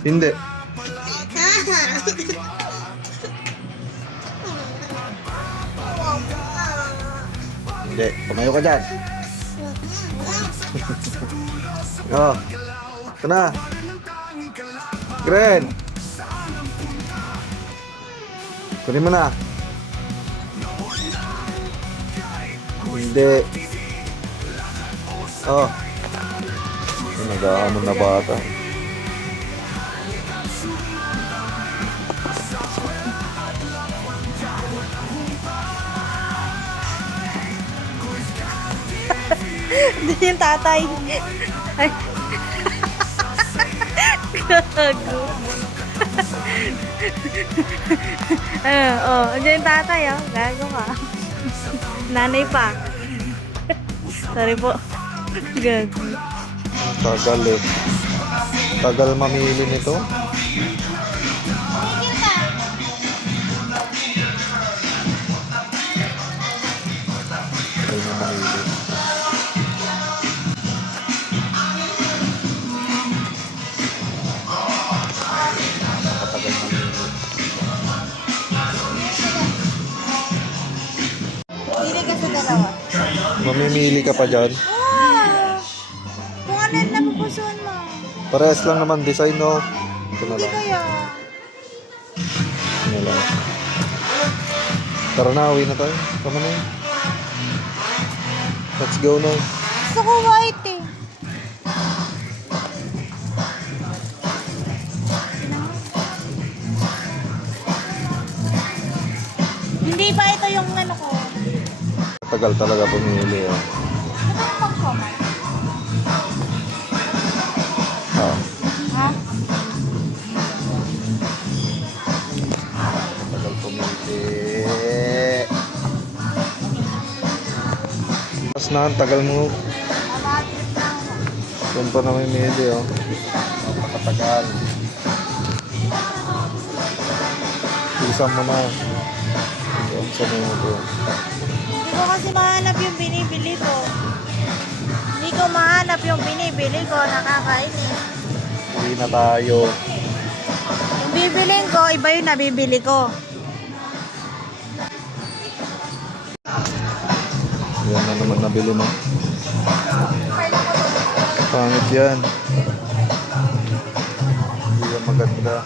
Hindi. Hindi. Pumayo ka dyan. Oh. Ito na. Gren. Kunin mo na. Hindi. Oh. Nag-aamon na bata. Hindi yung tatay. Ay. Gago. Andiyan yung tatay, oh. Gago ka. Nanay pa. Sorry po. Gago. Tagal eh. Tagal mamili nito. Tagal na mamili. Matagal mamili. Hindi ka sa dalawa. Mamimili ka pa dyan. Kung ano yung napupusuan mo. Parehas lang naman design, no? Ito na Hindi lang. kaya. Ito na lang. Tara na, uwi na tayo. Tama na yun. Let's go na. Gusto ko white eh. Hindi ba ito yung ano ko? Tagal talaga pumili, oh. Ito yung pang-common. Ah, Ha? tagal pumili. Mas na, ang tagal mo. Mabatrip na ako. Doon pa na mamili, oh. Napakatagal. Isang mo na. Isang mo na. Hindi ko kasi mahanap yung binibili ko. Hindi ko mahanap yung binibili ko. Nakakainis. Uwi na tayo. Yung bibiling ko, iba yung nabibili ko. Yan na naman nabili mo. Pangit yan. Hindi yan maganda.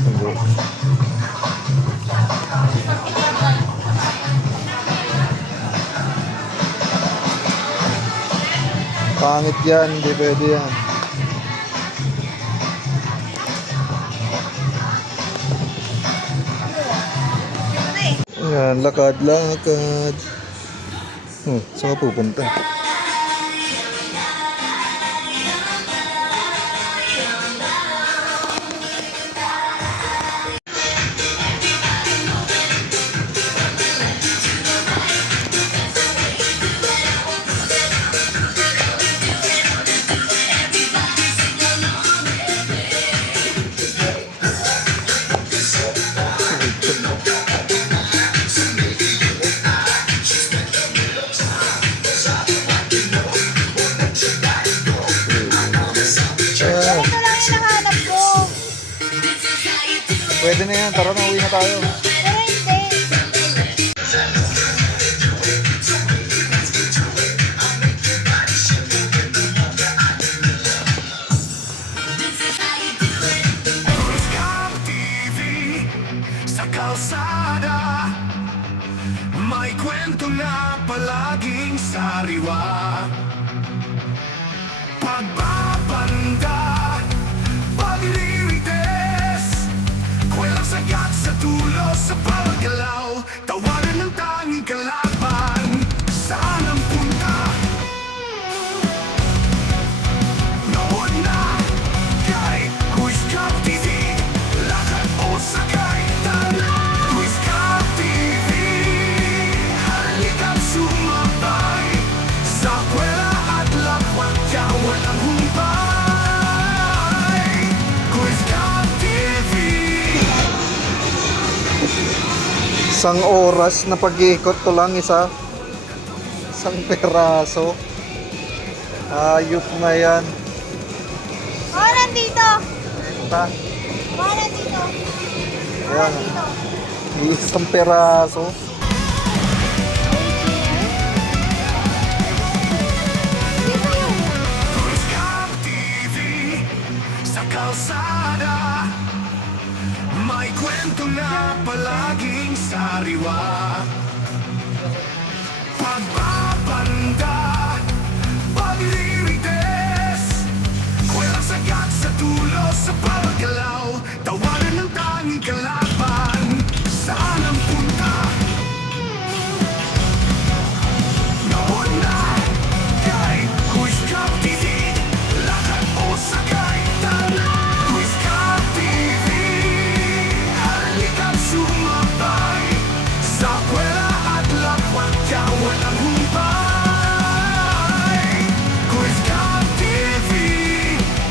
Hindi. Pangit yan. Hindi pwede yan. Ayan, lakad, lakad. Saan ka pupunta? Ito lang yung nakahanap ko. Pwede na yan. Tara na, uwi na tayo. Pero hindi. Sa kalsada, may kwento na palaging sariwa. Pagbabanda, paglilites, kwelang sagat sa tulo sa paggalaw. Tawanan ng tanging kalaban, saan ang punta? Noon na kay Quiz Cup TV, lakad o sakay, tala Quiz Cup TV. Halika't sumabay sa kwela at lakwat dyan walang humpay. Quiz Cup TV. Isang oras na pag-iikot to lang isa. Isang peraso. Ayop na yan. Oh, nandito dito. Ta. Bahala dito. Ayan. Isang peraso. Cruisecam TV sa kalsada, may kwento na palaging sariwa. Pagbabanda, paglilites, walang sagat sa dulo sa paggalaw. Tawanan ng tanging kalaban, saan ang punta? Noon na kay Cruisecam TV, lakad o sakay tala. Cruisecam TV, halika't sumabay sa kwela at lakwat ka walang humpay. Cruisecam TV,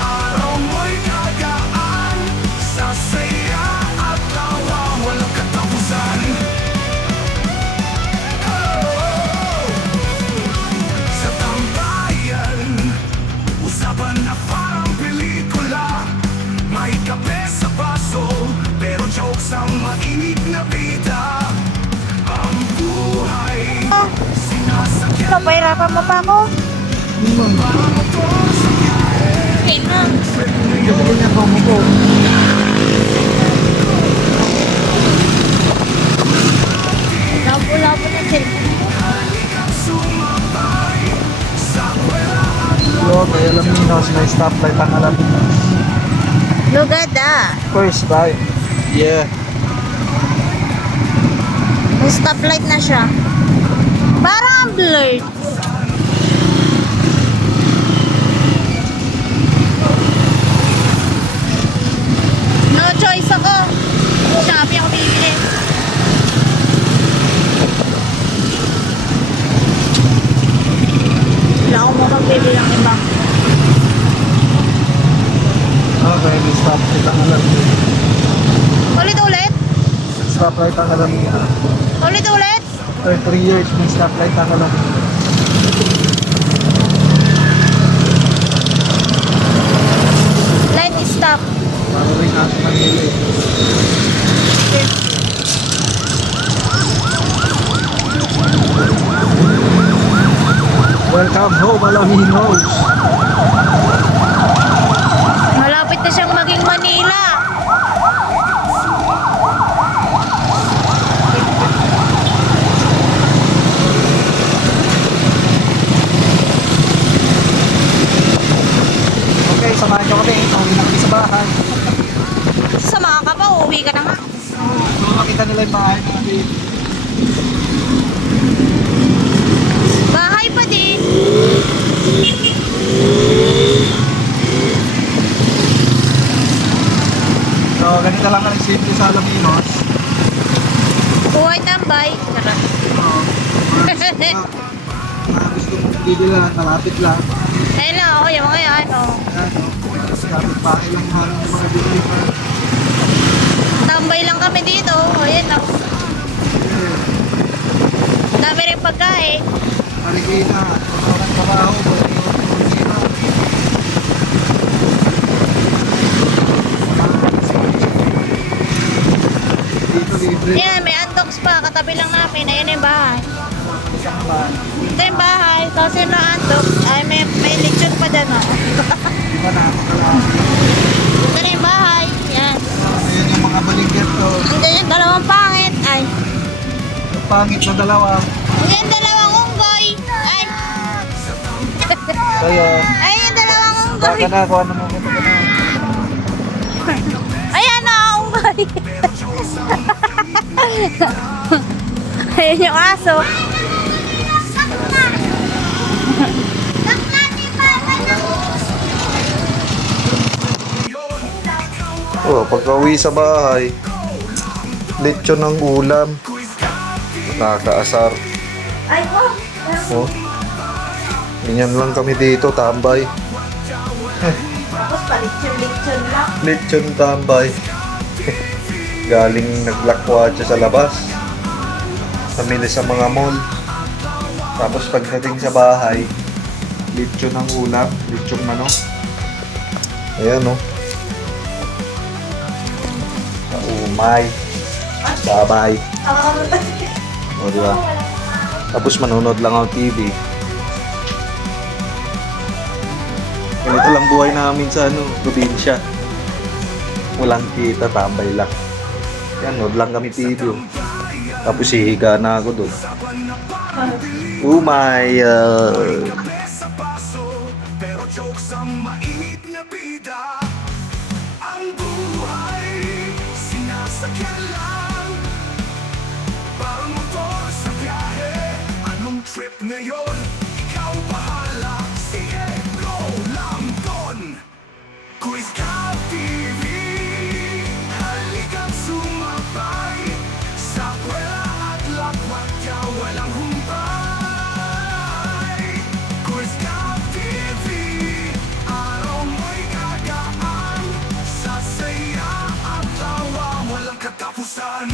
araw mo'y gagaan sa saya at tawa walang katapusan. Sa tambayan, usapan na parang pelikula. May kape sa baso, pero jokes ang mainit na bida. Ang buhay, sinasakyan Pahirapan mo pa ako. para motor sa Okay na. Kasi niya ko mo. Labo-labo na cellphone. halika't sumabay sa kwela at Yo, kaya alam niyo, may stoplight ang alam. Look at that. First time. Yeah. May stoplight na siya. Parang ang blurred. No choice ako. Shopee ako bibili. Wala akong makagbili ng iba. Okay, may stoplight ang alam. Ulit-ulit? Stoplight ang alam. Ulit-ulit? After 3 years, may stoplight ang alam. Light stop. Para rin natin Manila eh. Welcome home, Alaminos! Malapit na siyang maging Manila. Okay, samahan nyo kami. Pauwi na kami sa bahay. Sasama ka pa, uuwi ka na nga. So, makita nila yung bahay natin. Bahay pa din. So, ganito lang ang simple sa Alaminos. Buhay tambay. Tara. Gusto mong bibilan, malapit lang. Ayun lang, oh, yung mga yan, oh. Ayan, no? Kapit pa ilang mahal ng mga deliver. Tambay lang kami dito. Ayan, oh. Dami rin pagkain. Marikina, ang trabaho, dito libre. Yan, may antox pa. Katabi lang namin. Ayun yung bahay. Isang bahay. Ito yung bahay. Tapos yun ang antox. Ay, may lechon pa dyan, oh. Iba na, kalahati. Ito na yung bahay. Yan. Ayan yung mga baligyan to. Andyan yung dalawang pangit. Ay. Yung pangit na dalawa. Yan dalawang unggoy. Ay. So yun. Ay, yung dalawang unggoy. Baka na, kung ano mo ito na. Ayan na, unggoy. Ayan yung aso. Oh, pagka uwi sa bahay, lechon ng ulam. Nakakaasar. Ay, oh. Oh. Ganyan lang kami dito, tambay. Tapos palitson-litson lang. Lechon tambay. Galing naglakwatsa sa labas. Namili sa mga mall. Tapos pagdating sa bahay, lechon ng ulam, lechon manok. Ayan oh. Umay. Sabay. O, di ba? Tapos manonood lang ako TV. Ganito lang buhay namin sa probinsya. Walang kita, tambay lang. Yan, nood lang kami TV. Tapos hihiga na ako doon. Umay. Sa paso, pero jokes ang mainit na bida. Ang buhay, sinasakyan lang. Parang motor sa biyahe. Anong trip ngayon? Ikaw bahala. Sige, go lang doon. Quiz Ka TV, halika't sumabay. Sa kwela at lakwat ka, walang humpay. Quiz Ka TV, araw mo'y gagaan. Sa saya at tawa, walang katapusan.